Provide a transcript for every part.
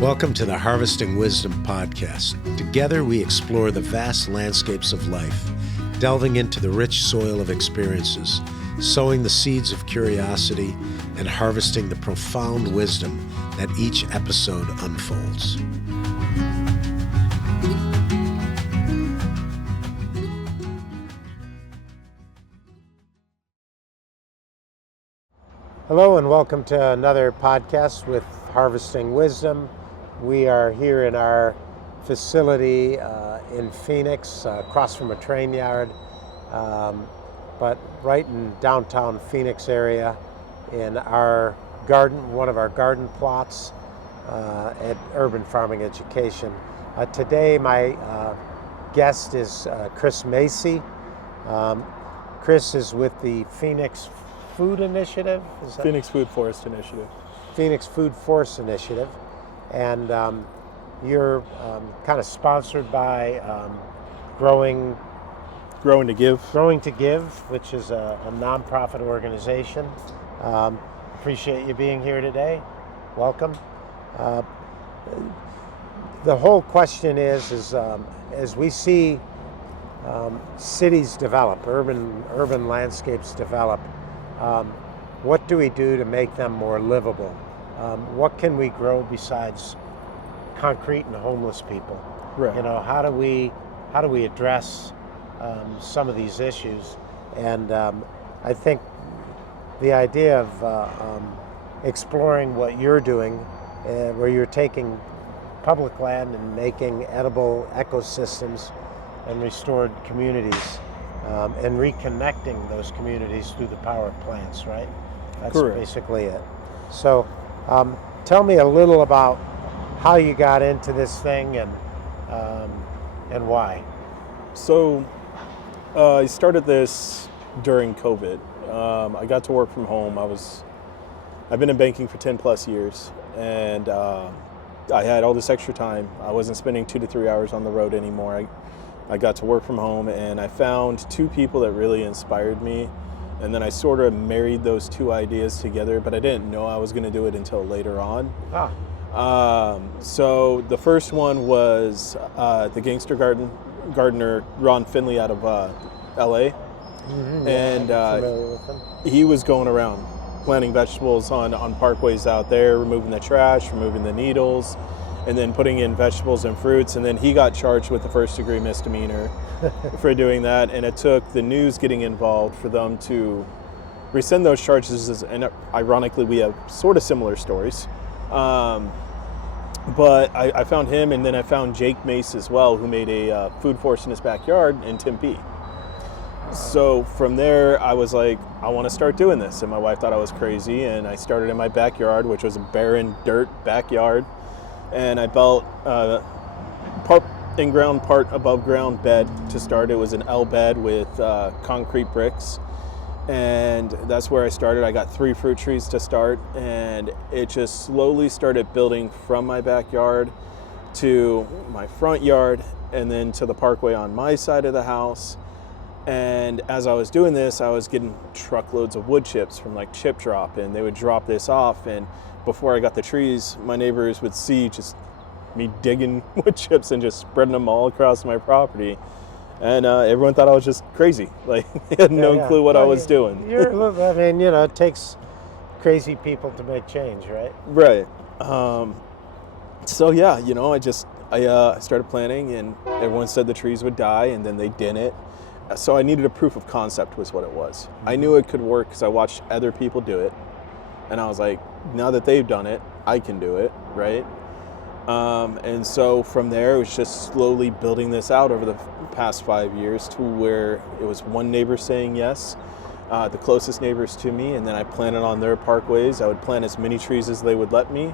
Welcome to the Harvesting Wisdom podcast. Together we explore the vast landscapes of life, delving into the rich soil of experiences, sowing the seeds of curiosity, and harvesting the profound wisdom that each episode unfolds. Hello and welcome to another podcast with Harvesting Wisdom. We are here in our facility in Phoenix, across from a train yard, but right in downtown Phoenix area in our garden, one of our garden plots at Urban Farming Education. Today my guest is Chris Macy. Chris is with the Phoenix Food Initiative? Phoenix Food Forest Initiative. Phoenix Food Forest Initiative. And you're kind of sponsored by Growing to Give, which is a nonprofit organization. Appreciate you being here today. Welcome. The whole question is as we see cities develop, urban landscapes develop, what do we do to make them more livable? What can we grow besides concrete and homeless people? Right. You know, how do we address some of these issues? And I think the idea of exploring what you're doing, where you're taking public land and making edible ecosystems and restored communities, and reconnecting those communities through the power of plants, right? That's Correct. Basically it. So tell me a little about how you got into this thing and why. So I started this during COVID. I got to work from home. I've been in banking for 10 plus years, and I had all this extra time. I wasn't spending 2 to 3 hours on the road anymore. I got to work from home, and I found two people that really inspired me, and then I sort of married those two ideas together, but I didn't know I was going to do it until later on. So the first one was the gangster gardener Ron Finley out of LA. Mm-hmm. And I'm familiar with them. he was going around planting vegetables on parkways out there, removing the trash, removing the needles, and then putting in vegetables and fruits. And then he got charged with a first-degree misdemeanor for doing that. And it took the news getting involved for them to rescind those charges. And ironically, we have sort of similar stories. But I found him, and then I found Jake Mace as well, who made a food forest in his backyard in Tempe. So from there, I was like, I want to start doing this. And my wife thought I was crazy, and I started in my backyard, which was a barren dirt backyard. And I built part in-ground, part above-ground bed to start. It was an L bed with concrete bricks. And that's where I started. I got 3 fruit trees to start, and it just slowly started building from my backyard to my front yard and then to the parkway on my side of the house. And as I was doing this, I was getting truckloads of wood chips from like Chip Drop, and they would drop this off. And before I got the trees, my neighbors would see just me digging wood chips and just spreading them all across my property. And everyone thought I was just crazy. Like, they had no clue what I was doing. It takes crazy people to make change, right? Right. So yeah, I started planting, and everyone said the trees would die, and then they didn't. So I needed a proof of concept was what it was. Mm-hmm. I knew it could work because I watched other people do it. And I was like, now that they've done it, I can do it, right? And so from there, it was just slowly building this out over the past 5 years to where it was one neighbor saying yes, the closest neighbors to me, and then I planted on their parkways. I would plant as many trees as they would let me,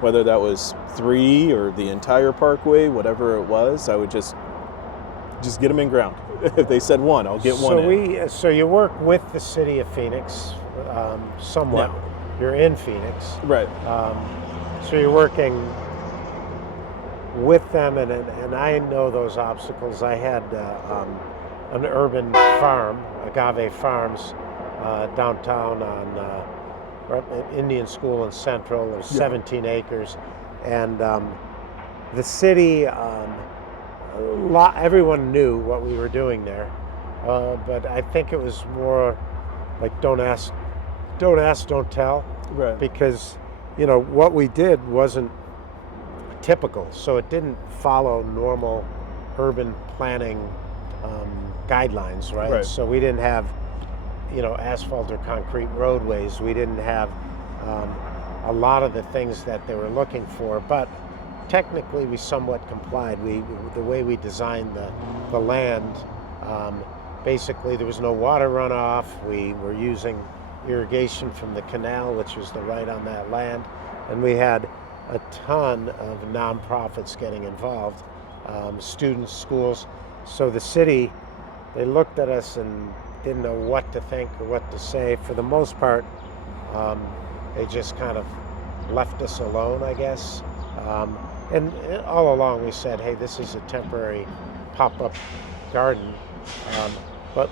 whether that was 3 or the entire parkway, whatever it was. I would just get them in ground. If they said 1, I'll get 1 So you work with the city of Phoenix, somewhat. No. You're in Phoenix. Right. So you're working with them, and I know those obstacles. I had an urban farm, Agave Farms, downtown on Indian School in Central. It was 17 acres. And the city, everyone knew what we were doing there, but I think it was more like don't ask, don't tell, Right. because what we did wasn't typical, so it didn't follow normal urban planning guidelines, right? Right. So we didn't have asphalt or concrete roadways. We didn't have a lot of the things that they were looking for, but technically we somewhat complied. The way we designed the land, basically there was no water runoff. We were using irrigation from the canal, which was the right on that land, and we had a ton of nonprofits getting involved, students, schools. So the city, they looked at us and didn't know what to think or what to say. For the most part, they just kind of left us alone, I guess. And all along we said, hey, this is a temporary pop-up garden. But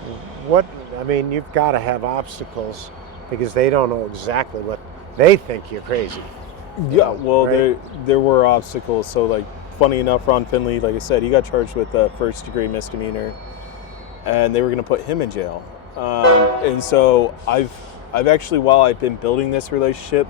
you've got to have obstacles because they don't know exactly what they think you're crazy. Yeah, well, right? there were obstacles. So, like, funny enough, Ron Finley, like I said, he got charged with a first-degree misdemeanor, and they were going to put him in jail. And so I've actually, while I've been building this relationship,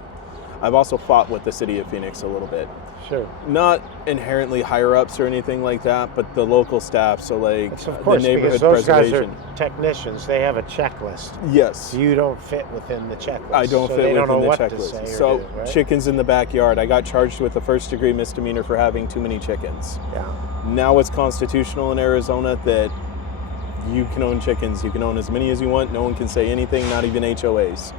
I've also fought with the city of Phoenix a little bit. Sure. Not inherently higher ups or anything like that, but the local staff. So, like, It's of course, the neighborhood because those guys preservation. are technicians. They have a checklist. Yes. You don't fit within the checklist. I don't so fit they within don't know the what to checklist. say or So, do, right? chickens in the backyard. I got charged with a first-degree misdemeanor for having too many chickens. Yeah. Now it's constitutional in Arizona that you can own chickens. You can own as many as you want. No one can say anything, not even HOAs.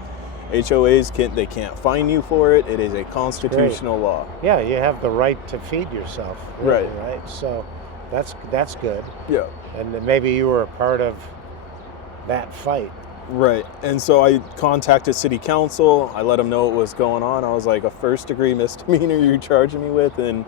HOAs can't fine you for it. It is a constitutional law. Yeah, you have the right to feed yourself. Really, Right. Right. So that's good. Yeah. And then maybe you were a part of that fight. Right. And so I contacted city council. I let them know what was going on. I was like, a first-degree misdemeanor you're charging me with, and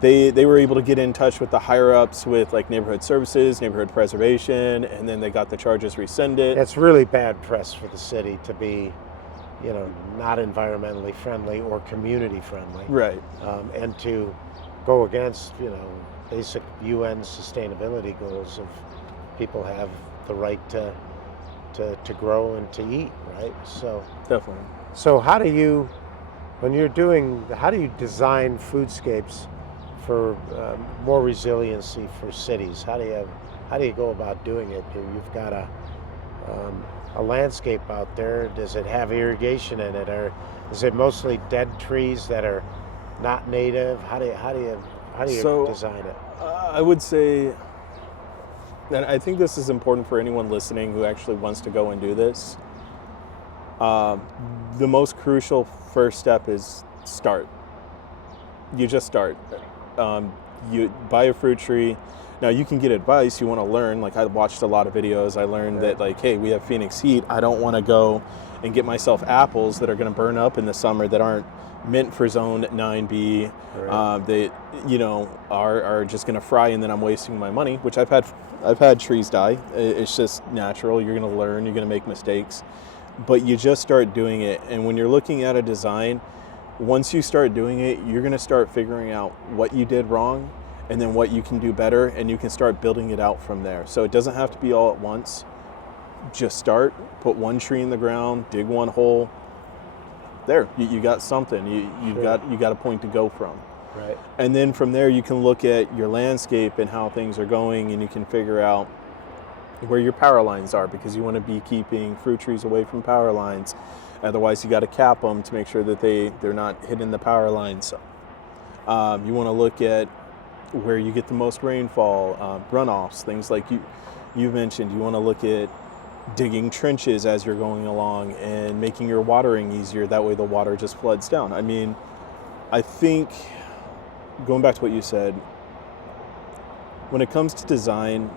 they were able to get in touch with the higher-ups with like neighborhood services, neighborhood preservation, and then they got the charges rescinded. It's really bad press for the city to be, not environmentally friendly or community friendly. Right. And to go against, basic UN sustainability goals of people have the right to grow and to eat, right? So Definitely. So how do you design foodscapes for more resiliency for cities? How do you go about doing it? You've got a landscape out there. Does it have irrigation in it, or is it mostly dead trees that are not native? How do you design it? I would say, and I think this is important for anyone listening who actually wants to go and do this. The most crucial first step is start. You just start. You buy a fruit tree. Now you can get advice. You want to learn. Like, I watched a lot of videos. I learned that, like, hey, we have Phoenix heat. I don't want to go and get myself apples that are going to burn up in the summer that aren't meant for zone 9B. Right. That are just going to fry, and then I'm wasting my money. Which I've had trees die. It's just natural. You're going to learn. You're going to make mistakes. But you just start doing it. And when you're looking at a design, once you start doing it, you're going to start figuring out what you did wrong and then what you can do better, and you can start building it out from there. So it doesn't have to be all at once. Just start, put one tree in the ground, dig one hole. There, you got something. You got a point to go from. Right. And then from there, you can look at your landscape and how things are going, and you can figure out where your power lines are, because you want to be keeping fruit trees away from power lines. Otherwise, you got to cap them to make sure that they're not hitting the power lines. You want to look at where you get the most rainfall, runoffs, things like you mentioned. You want to look at digging trenches as you're going along and making your watering easier. That way the water just floods down. I mean, I think, going back to what you said, when it comes to design,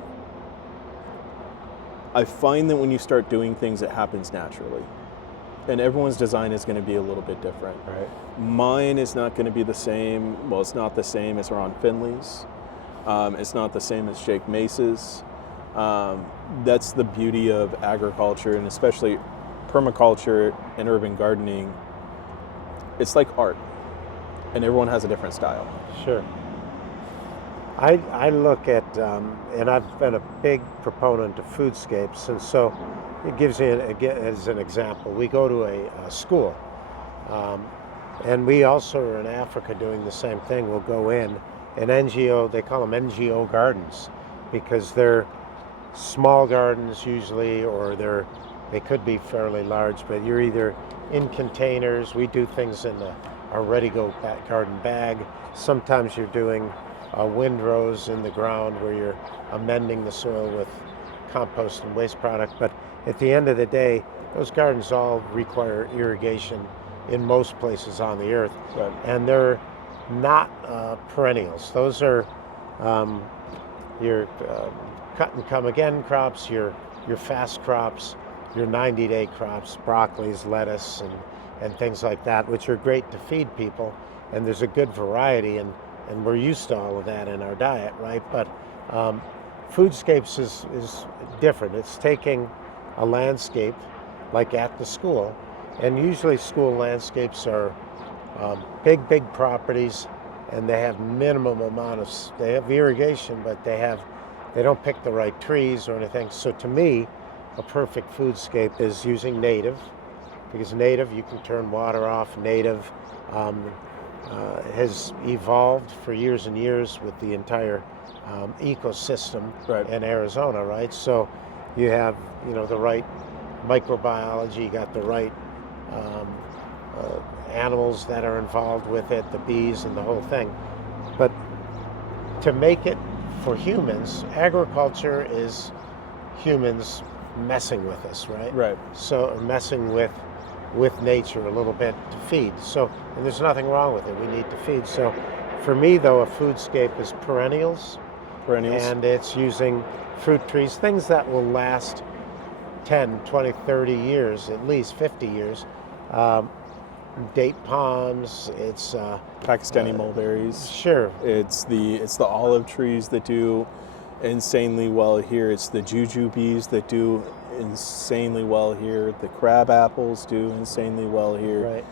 I find that when you start doing things, it happens naturally. And everyone's design is going to be a little bit different. Right. Mine is not going to be the same. Well, it's not the same as Ron Finley's. It's not the same as Jake Mace's. That's the beauty of agriculture, and especially permaculture and urban gardening. It's like art. and everyone has a different style. Sure. I look at, and I've been a big proponent of foodscapes, and so it gives you, again, as an example, we go to a school, and we also are in Africa doing the same thing. We'll go in, an NGO, they call them NGO gardens, because they're small gardens usually, or they could be fairly large, but you're either in containers. We do things in a ready-go garden bag. Sometimes you're doing windrows in the ground where you're amending the soil with compost and waste product. But at the end of the day, those gardens all require irrigation in most places on the earth. Right. And they're not perennials. Those are your cut and come again crops, your fast crops, your 90-day crops, broccolis, lettuce, and things like that, which are great to feed people. And there's a good variety, and we're used to all of that in our diet, right? But foodscapes is different. It's taking a landscape like at the school, and usually school landscapes are big properties, and they have minimum amount of, they have irrigation, but they don't pick the right trees or anything. So to me, a perfect foodscape is using native, because native, you can turn water off. Native has evolved for years and years with the entire ecosystem in Arizona, right? So you have, the right microbiology, you got the right animals that are involved with it, the bees and the whole thing. But to make it for humans, agriculture is humans messing with us, right? Right. So messing with nature a little bit to feed. So, and there's nothing wrong with it. We need to feed. So for me, though, a foodscape is perennials. And it's using fruit trees, things that will last 10, 20, 30 years, at least 50 years. Date palms, it's Pakistani mulberries. Sure. It's the olive trees that do insanely well here. It's the jujubes that do insanely well here. The crab apples do insanely well here.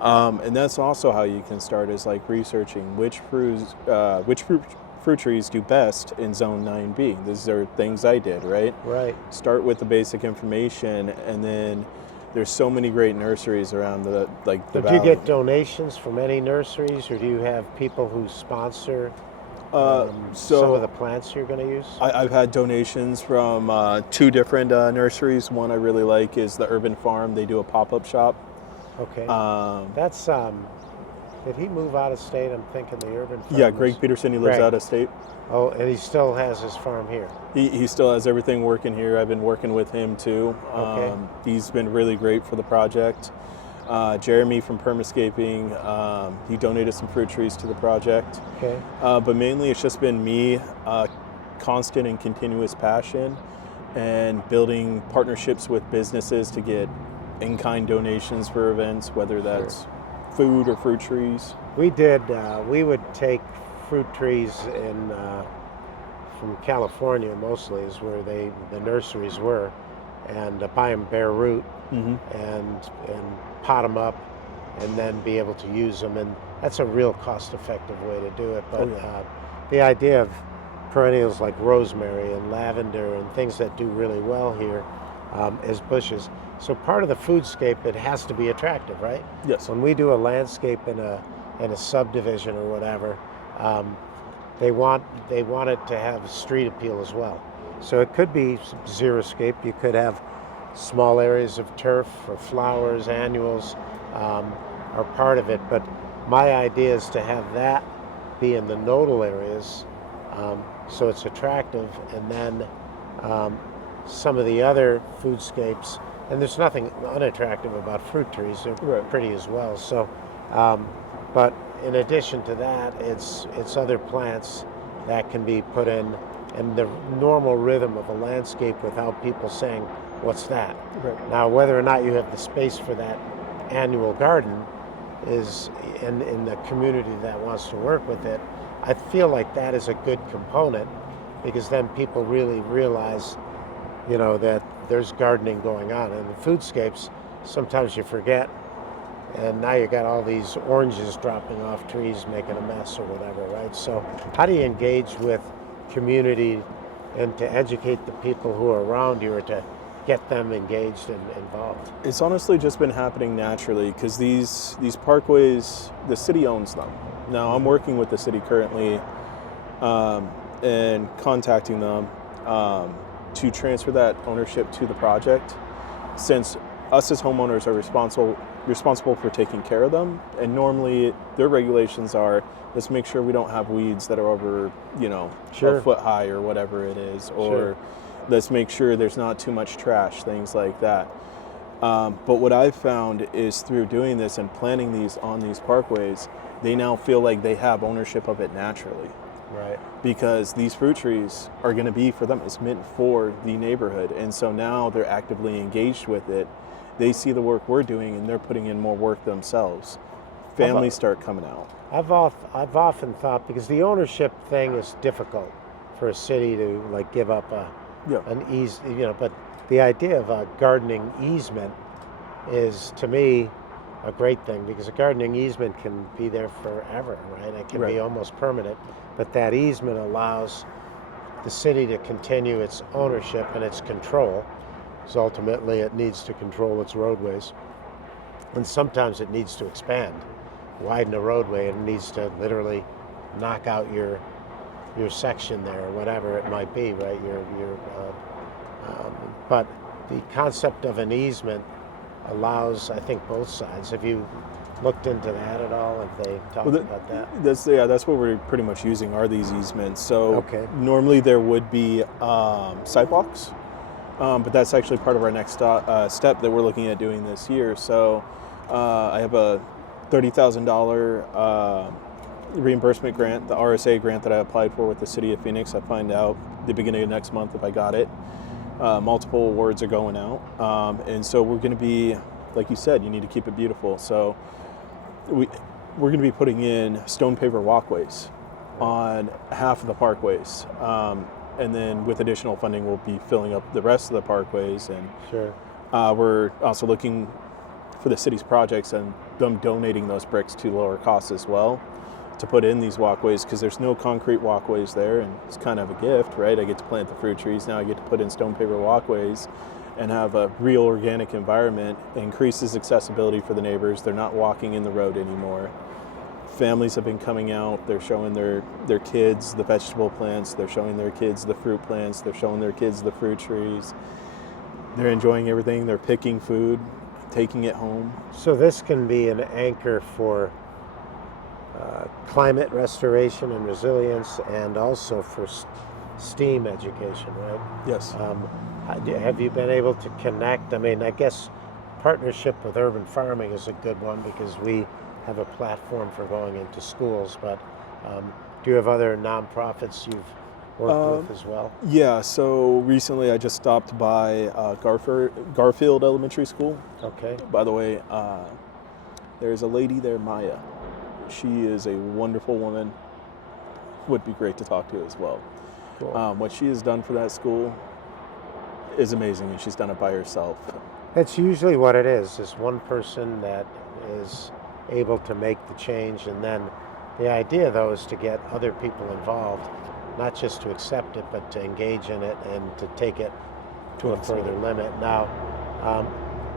Right. And that's also how you can start, is like researching which fruit trees do best in Zone 9B. These are things I did, right? Right. Start with the basic information, and then there's so many great nurseries around the Do valley. you get donations from any nurseries, or do you have people who sponsor some of the plants you're going to use? I've had donations from 2 different nurseries. One I really like is the Urban Farm. They do a pop-up shop. Okay. That's did he move out of state? I'm thinking the Urban Farm. Yeah, Greg Peterson. He lives out of state. Oh, and he still has his farm here. He still has everything working here. I've been working with him too. Okay. He's been really great for the project. Jeremy from Permascaping, he donated some fruit trees to the project. Okay. But mainly it's just been me, constant and continuous passion, and building partnerships with businesses to get in-kind donations for events, whether that's food or fruit trees. We would take fruit trees from California, mostly is where the nurseries were, and buy them bare root, and pot them up, and then be able to use them. And that's a real cost-effective way to do it. But the idea of perennials like rosemary and lavender and things that do really well here as bushes. So part of the foodscape, it has to be attractive, right? Yes. When we do a landscape in a subdivision or whatever, they want it to have street appeal as well. So it could be xeriscape. You could have small areas of turf or flowers, annuals are part of it. But my idea is to have that be in the nodal areas, so it's attractive, and then some of the other foodscapes. And there's nothing unattractive about fruit trees. They're pretty as well. So, but in addition to that, it's other plants that can be put in, and the normal rhythm of a landscape without people saying, "What's that?" Right. Now, whether or not you have the space for that annual garden is in the community that wants to work with it. I feel like that is a good component, because then people really realize, that there's gardening going on. And the foodscapes, sometimes you forget, and now you got all these oranges dropping off trees, making a mess or whatever, right? So how do you engage with community and to educate the people who are around you, or to get them engaged and involved? It's honestly just been happening naturally, because these parkways, the city owns them. Now I'm working with the city currently and contacting them to transfer that ownership to the project, since us as homeowners are responsible for taking care of them. And normally their regulations are, let's make sure we don't have weeds that are over, Sure. a foot high or whatever it is, or Sure. let's make sure there's not too much trash, things like that. But what I've found is, through doing this and planting these on these parkways, they now feel like they have ownership of it naturally. Right. Because these fruit trees are going to be for them. It's meant for the neighborhood. And so now they're actively engaged with it. They see the work we're doing, and they're putting in more work themselves. Families start coming out. I've often thought, because the ownership thing is difficult for a city to like give up an ease, but the idea of a gardening easement is, to me, a great thing, because a gardening easement can be there forever, right? It can be almost permanent, but that easement allows the city to continue its ownership and its control, because ultimately it needs to control its roadways. And sometimes it needs to expand, widen a roadway, and it needs to literally knock out your section there, or whatever it might be, right? But the concept of an easement allows, I think, both sides. Have you looked into that at all? Have they talked about that? That's what we're pretty much using, are these easements. So normally there would be sidewalks, but that's actually part of our next step that we're looking at doing this year. So I have a $30,000 reimbursement grant, the RSA grant that I applied for with the city of Phoenix. I find out the beginning of next month if I got it. Multiple awards are going out, and so we're going to be, like you said, you need to keep it beautiful. So we're going to be putting in stone paver walkways on half of the parkways, and then with additional funding, we'll be filling up the rest of the parkways. And we're also looking for the city's projects and them donating those bricks to lower costs as well, to put in these walkways, because there's no concrete walkways there, and it's kind of a gift, right? I get to plant the fruit trees, now I get to put in stone paver walkways and have a real organic environment. It increases accessibility for the neighbors. They're not walking in the road anymore. Families have been coming out, they're showing their kids the vegetable plants, they're showing their kids the fruit plants, they're showing their kids the fruit trees. They're enjoying everything, they're picking food, taking it home. So this can be an anchor for climate restoration and resilience, and also for STEAM education, right? Yes. Have you been able to connect? I mean, I guess partnership with urban farming is a good one, because we have a platform for going into schools, but do you have other nonprofits you've worked with as well? Yeah, so recently I just stopped by Garfield Elementary School. Okay. By the way, there's a lady there, Maya. She is a wonderful woman. Would be great to talk to as well. Cool. What she has done for that school is amazing, and she's done it by herself. That's usually what it is one person that is able to make the change, and then the idea, though, is to get other people involved, not just to accept it, but to engage in it and to take it to a further limit. Now,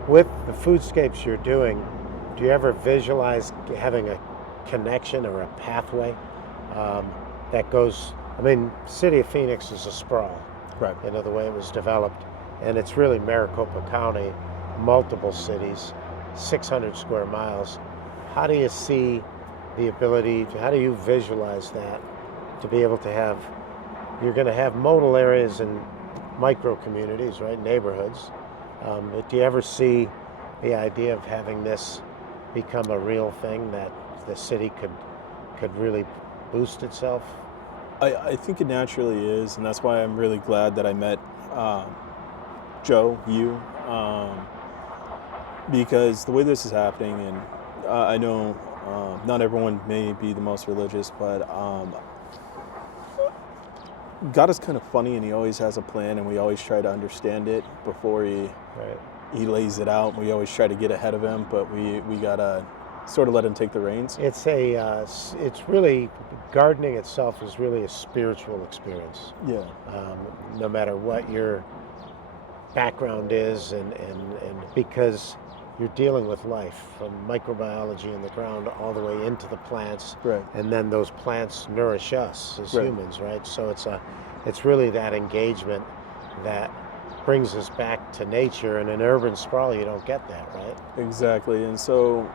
with the foodscapes you're doing, do you ever visualize having a connection or a pathway that goes, I mean, City of Phoenix is a sprawl, right? The way it was developed, and it's really Maricopa County, multiple cities, 600 square miles. How do you see the ability how do you visualize that, to be able to have, you're going to have modal areas and micro communities, right, neighborhoods. Do you ever see the idea of having this become a real thing that the city could really boost itself? I think it naturally is, and that's why I'm really glad that I met Joe, you, because the way this is happening, and I know not everyone may be the most religious, but God is kind of funny, and he always has a plan, and we always try to understand it before he he lays it out. We always try to get ahead of him, but we gotta sort of let him take the reins. It's really, gardening itself is really a spiritual experience. Yeah. No matter what your background is, and because you're dealing with life from microbiology in the ground all the way into the plants, Right. and then those plants nourish us as Right. humans, right? So it's really that engagement that brings us back to nature, and in urban sprawl you don't get that, right? Exactly. And so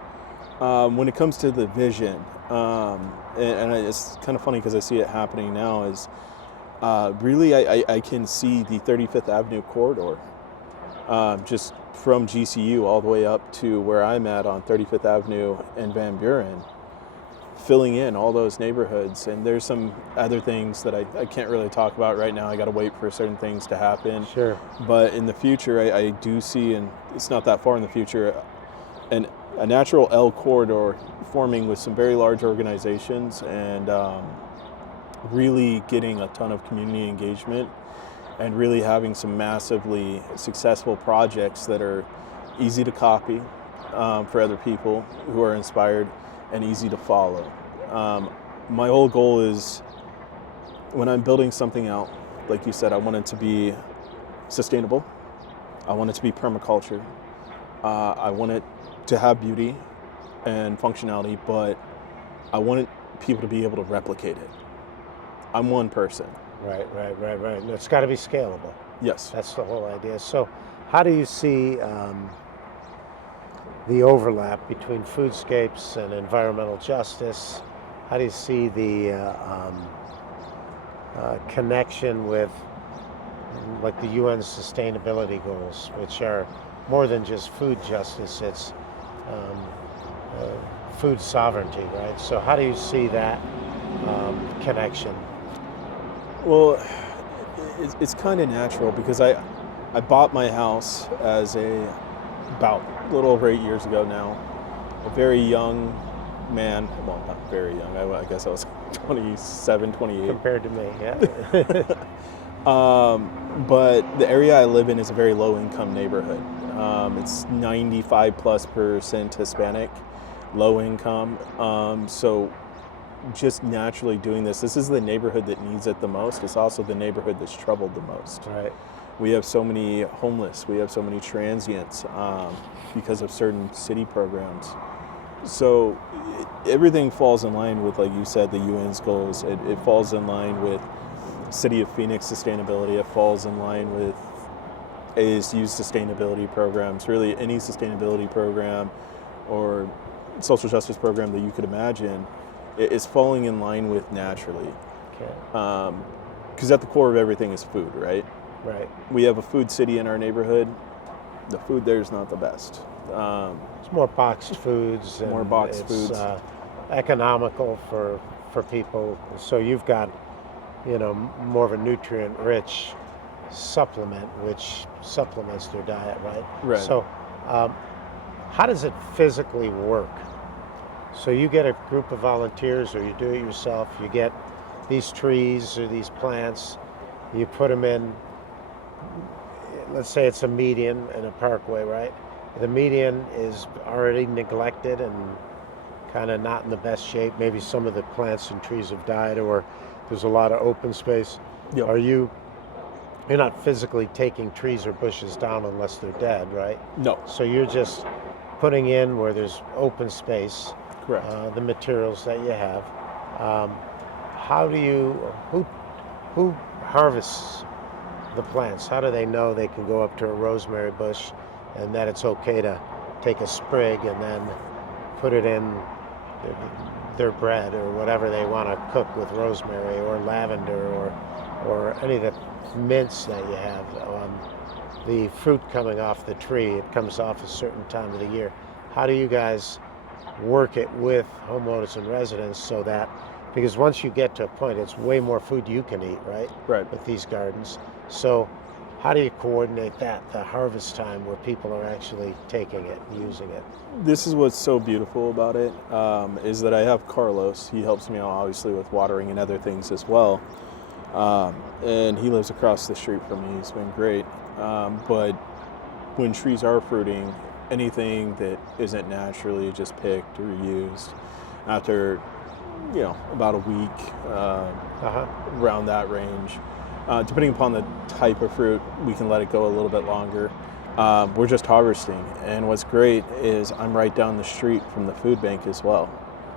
when it comes to the vision, it's kind of funny because I see it happening now, is really I can see the 35th Avenue corridor just from GCU all the way up to where I'm at on 35th Avenue and Van Buren, filling in all those neighborhoods. And there's some other things that I can't really talk about right now. I got to wait for certain things to happen. Sure. But in the future, I do see, and it's not that far in the future, a natural L corridor forming with some very large organizations, and really getting a ton of community engagement, and really having some massively successful projects that are easy to copy for other people who are inspired, and easy to follow. My whole goal is, when I'm building something out, like you said, I want it to be sustainable. I want it to be permaculture. I want it to have beauty and functionality, but I want people to be able to replicate it. I'm one person. Right. And it's got to be scalable. Yes. That's the whole idea. So how do you see the overlap between foodscapes and environmental justice? How do you see the connection with, like, the UN's sustainability goals, which are more than just food justice, it's food sovereignty, right? So how do you see that connection? Well, it's kind of natural, because I bought my house as about a little over 8 years ago now. A very young man, well, not very young, I guess I was 27, 28. Compared to me, yeah. But the area I live in is a very low income neighborhood. It's 95+% Hispanic, low income. So just naturally doing this is the neighborhood that needs it the most. It's also the neighborhood that's troubled the most. Right. We have so many homeless, we have so many transients because of certain city programs. So everything falls in line with, like you said, the UN's goals. It falls in line with City of Phoenix sustainability. It falls in line with ASU's sustainability programs. Really, any sustainability program or social justice program that you could imagine is falling in line with naturally. Okay. Because at the core of everything is food, right? Right. We have a food city in our neighborhood. The food there is not the best. It's more boxed foods. And More boxed it's, foods. Economical for people. So you've got, more of a nutrient-rich supplement, which supplements their diet, right? Right. So how does it physically work? So you get a group of volunteers, or you do it yourself. You get these trees or these plants. You put them in, let's say it's a median in a parkway, right? The median is already neglected and kind of not in the best shape. Maybe some of the plants and trees have died, or there's a lot of open space. Yep. You're not physically taking trees or bushes down unless they're dead, right? No. So you're just putting in where there's open space. Correct. The materials that you have. Who harvests the plants? How do they know they can go up to a rosemary bush and that it's okay to take a sprig and then put it in their bread or whatever they want to cook with rosemary or lavender or any of the mints that you have? The fruit coming off the tree, it comes off a certain time of the year. How do you guys work it with homeowners and residents so that, because once you get to a point, it's way more food you can eat, right? Right. With these gardens. So how do you coordinate that, the harvest time where people are actually taking it, using it? This is what's so beautiful about it, is that I have Carlos. He helps me out, obviously, with watering and other things as well. And he lives across the street from me. He's been great. But when trees are fruiting, anything that isn't naturally just picked or used, after about a week, around that range, depending upon the type of fruit, we can let it go a little bit longer. We're just harvesting, and what's great is I'm right down the street from the food bank as well.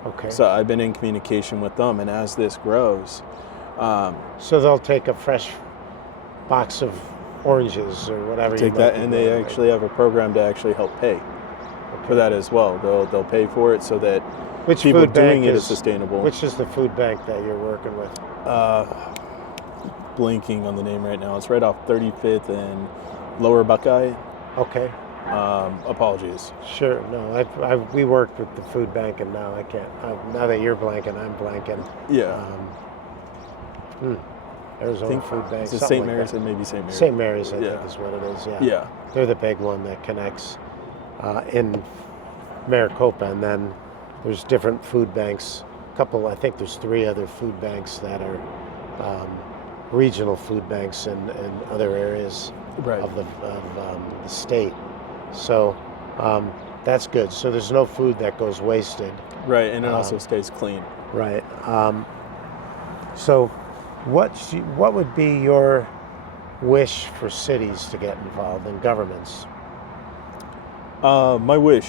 Okay. So I've been in communication with them, and as this grows, so they'll take a fresh box of oranges or whatever. take that, and they actually have a program to actually help pay for that as well. They'll pay for it so that Which people food bank doing it is sustainable. Which is the food bank that you're working with? Blinking on the name right now. It's right off 35th and Lower Buckeye. Okay. Apologies. Sure. No, we worked with the food bank, and now I can't. Now that you're blanking, I'm blanking. Yeah. Arizona Food Bank. Is it St. Mary's? It may be St. Mary's. St. Mary's, I think, is what it is. Yeah. Yeah. They're the big one that connects in Maricopa, and then there's different food banks. I think there's 3 other food banks that are regional food banks in other areas of the state. So that's good. So there's no food that goes wasted. Right, and it also stays clean. Right. So what would be your wish for cities to get involved in governments? My wish,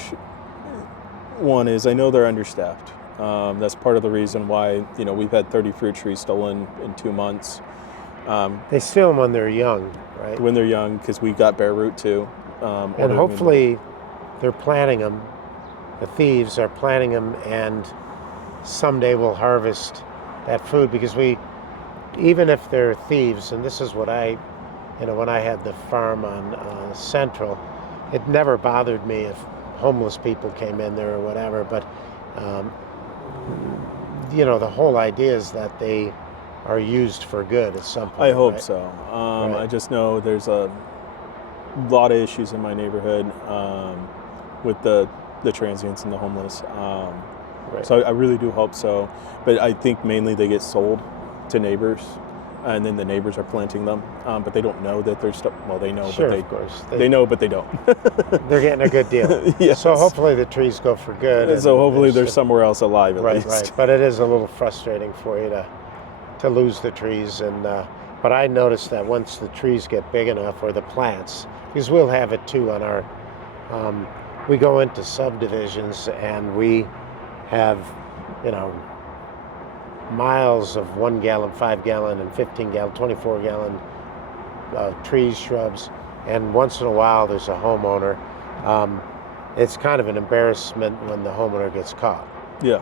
one, is I know they're understaffed. That's part of the reason why we've had 30 fruit trees stolen in 2 months. They steal them when they're young, right? When they're young, because we got bare root too. And hopefully they're planting them. The thieves are planting them, and someday we'll harvest that food, because even if they're thieves, and this is what when I had the farm on Central, it never bothered me if homeless people came in there or whatever, but the whole idea is that they are used for good at some point. I hope right? so. Right. I just know there's a lot of issues in my neighborhood with the transients and the homeless. Right. So I really do hope so. But I think mainly they get sold to neighbors, and then the neighbors are planting them. But they don't know that they're well, they know, Sure, but of course. They know, but they don't. They're getting a good deal. Yes. So hopefully the trees go for good. And so hopefully they're somewhere else alive at least. Right. But it is a little frustrating for you to lose the trees. And but I noticed that once the trees get big enough, or the plants, because we'll have it too on our, we go into subdivisions and we have, miles of 1 gallon, 5 gallon, and 15 gallon, 24 gallon trees, shrubs, and once in a while there's a homeowner. It's kind of an embarrassment when the homeowner gets caught. Yeah.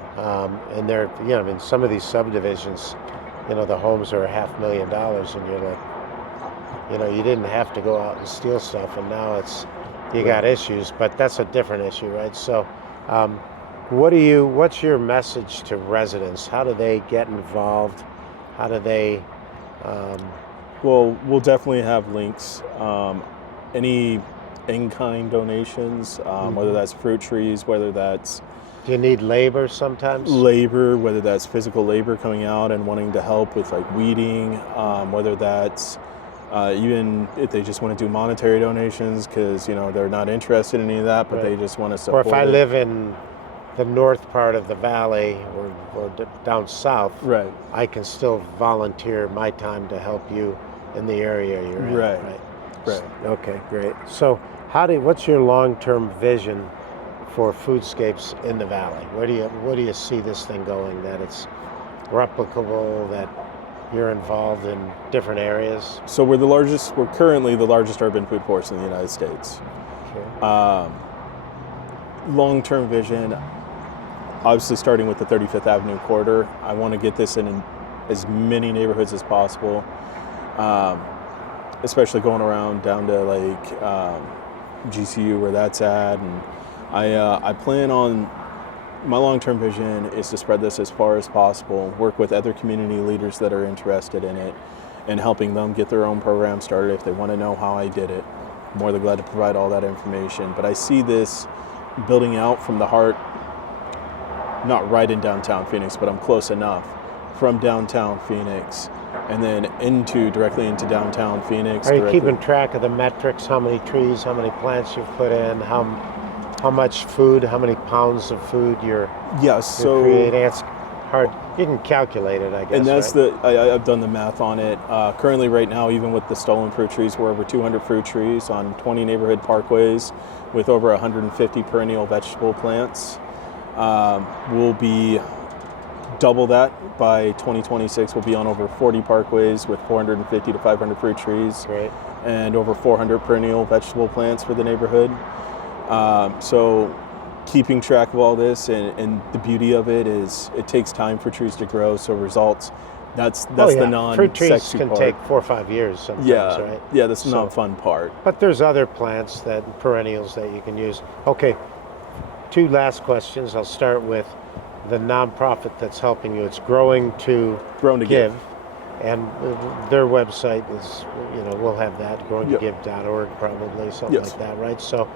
And they're, in some of these subdivisions, the homes are $500,000, and you're like, you didn't have to go out and steal stuff, and now you got issues, but that's a different issue, right? So, what's your message to residents? How do they get involved? How do they? Well, we'll definitely have links. Any in-kind donations, whether that's fruit trees, whether that's Do you need labor sometimes? labor, whether that's physical labor coming out and wanting to help with like weeding, whether that's even if they just want to do monetary donations because they're not interested in any of that, but Right. they just want to Or support. if I it. live in the north part of the valley or down south, Right. I can still volunteer my time to help you in the area you're in. Right. Right. Okay, great. So what's your long-term vision for foodscapes in the valley? Where do you see this thing going, that it's replicable, that you're involved in different areas? So we're currently the largest urban food forest in the United States. Okay. Long-term vision, obviously starting with the 35th Avenue corridor, I want to get this in as many neighborhoods as possible, especially going around down to like GCU where that's at. And I plan on, my long-term vision is to spread this as far as possible, work with other community leaders that are interested in it, and helping them get their own program started if they want to know how I did it. I'm more than glad to provide all that information. But I see this building out from the heart, not right in downtown Phoenix, but I'm close enough from downtown Phoenix and then directly into downtown Phoenix. Are you keeping track of the metrics? How many trees, how many plants you've put in, how much food, how many pounds of food you're creating? It's hard. You can calculate it, I guess. And that's right? I've done the math on it. Currently, right now, even with the stolen fruit trees, we're over 200 fruit trees on 20 neighborhood parkways with over 150 perennial vegetable plants. We'll be double that by 2026. We'll be on over 40 parkways with 450 to 500 fruit trees. Right. And over 400 perennial vegetable plants for the neighborhood. So keeping track of all this, and the beauty of it is it takes time for trees to grow, so results, that's the non-sexy fruit trees can part. take 4 or 5 years sometimes, right? Yeah, that's the non-fun part. But there's other plants, perennials that you can use. Okay, 2 last questions. I'll start with the nonprofit that's helping you. It's Growing to Give. And their website is, we'll have that, growingtogive.org probably, something like that, right? So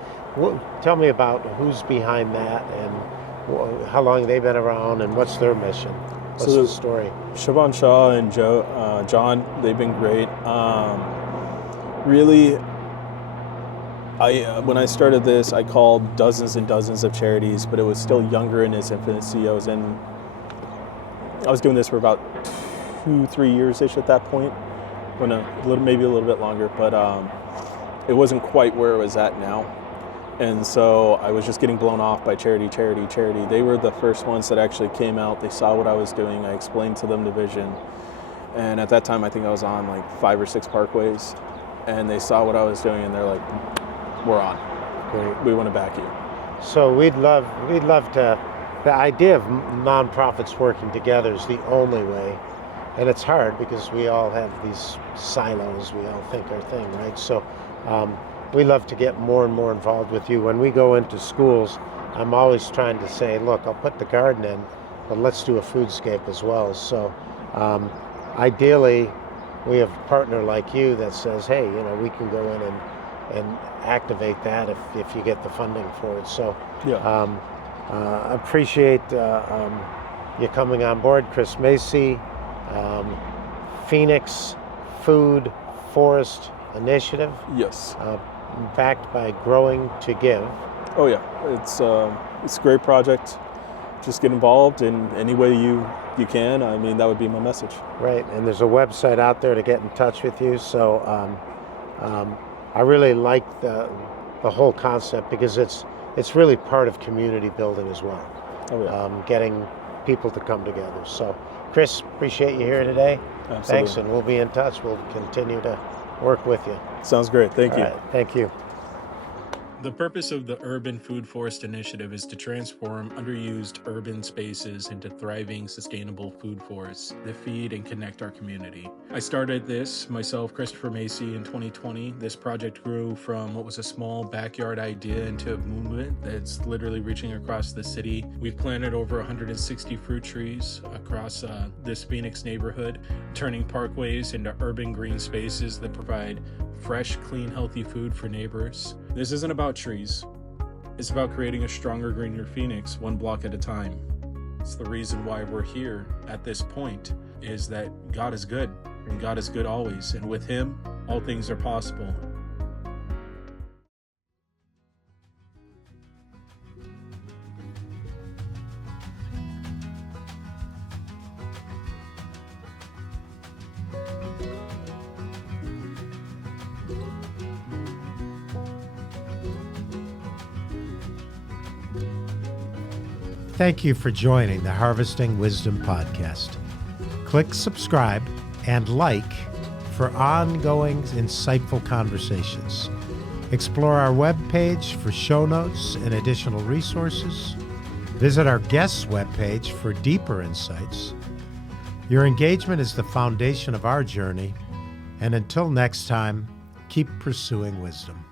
tell me about who's behind that and how long they've been around and what's their mission. What's the story? Siobhan Shaw and John, they've been great. Really, when I started this, I called dozens and dozens of charities, but it was still younger in its infancy. I was doing this for about 2-3 years-ish at that point, maybe a little bit longer, but it wasn't quite where it was at now. And so I was just getting blown off by charity. They were the first ones that actually came out. They saw what I was doing. I explained to them the vision. And at that time, I think I was on like 5 or 6 parkways. And they saw what I was doing, and they're like, we're on. Great. We want to back you. So we'd love to, the idea of nonprofits working together is the only way. And it's hard because we all have these silos. We all think our thing, right? So we love to get more and more involved with you. When we go into schools, I'm always trying to say, look, I'll put the garden in, but let's do a foodscape as well. So ideally, we have a partner like you that says, hey, we can go in and activate that if you get the funding for it. So I appreciate you coming on board, Chris Macy, Phoenix Food Forest Initiative. Yes. Backed by Growing to Give. Oh yeah, it's a great project. Just get involved in any way you can. I mean, that would be my message. Right, and there's a website out there to get in touch with you. So I really like the whole concept because it's really part of community building as well. Oh yeah. Getting people to come together. So Chris, appreciate you here today. Absolutely. Thanks, and we'll be in touch. We'll continue to work with you. Sounds great. Thank you. Right, thank you. The purpose of the Urban Food Forest Initiative is to transform underused urban spaces into thriving, sustainable food forests that feed and connect our community. I started this myself, Christopher Macy, in 2020. This project grew from what was a small backyard idea into a movement that's literally reaching across the city. We've planted over 160 fruit trees across this Phoenix neighborhood, turning parkways into urban green spaces that provide fresh, clean, healthy food for neighbors. This isn't about trees. It's about creating a stronger, greener Phoenix, one block at a time. It's the reason why we're here at this point, is that God is good, and God is good always, and with Him, all things are possible. Thank you for joining the Harvesting Wisdom podcast. Click subscribe and like for ongoing insightful conversations. Explore our webpage for show notes and additional resources. Visit our guests' webpage for deeper insights. Your engagement is the foundation of our journey, and until next time, keep pursuing wisdom.